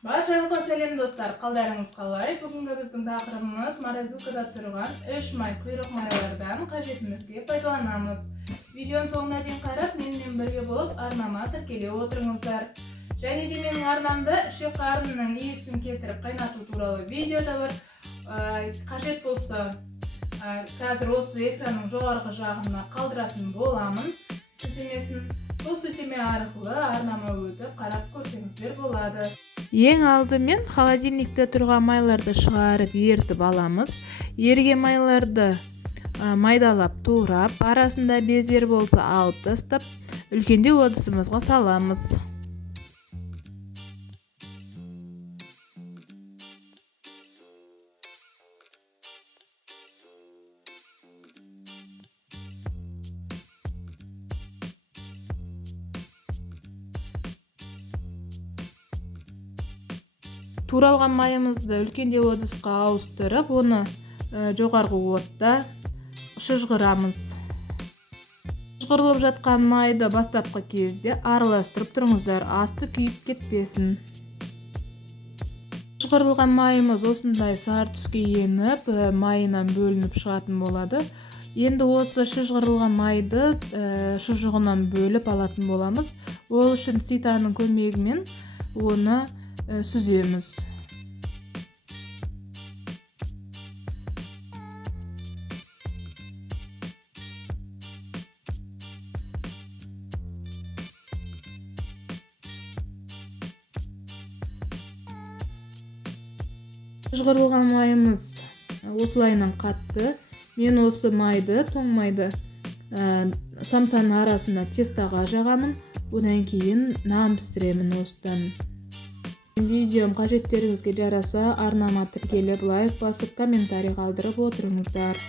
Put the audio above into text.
Barşаңызға сәлем достар, қалдарыңыз қалай? Бүгінгі біздің тақырыбымыз морозилкада тұрған 3 май құйрық майлардан қажетімізге пайдаланамыз. Видеоның соңына дейін қарап, менімен бірге болып арнама тіркеле отырыңыздар. Және де менің арнамда ішек қарынның иісін кетіріп қайнату туралы видео да бар. Қажет болса, қазір осы экранның жоғарғы жағына қалдыратын боламын. Сілтемесін. Бұл сілтеме арқылы арнама өтіп қарап көрсеңіздер болады. Ең алдымен холодильникте тұрған майларды шығарып ертіп аламыз. Еріген майларды майдалап турап, арасында безер болса алып тастап, үлкендеу ыдысымызға саламыз. Туралған майымызды үлкендеу ыдысқа ауыстырып, оны жоғарғы отта шыжғырамыз. Шыжғырылып жатқан майды бастапқы кезде араластырып тұрыңыздар, асты күйіп кетпесін. Шыжғырылған майымыз осындай сары түске еніп, майынан бөлініп шығатын болады. Енді осы шыжғырылған майды шұжығынан бөліп алатын боламыз. Ол үшін ситаның көмегімен оны сүземіз. Шыжғырылған майымыз осылайынан қатты. Мен осы майды, тоң майды самсаның арасына тестаға жағамын. Одан кейін нан пісіремін осыдан. Видеом қажеттеріңізге жараса, арнама тіркеліп, лайк басып, комментарий қалдырып отырыңыздар.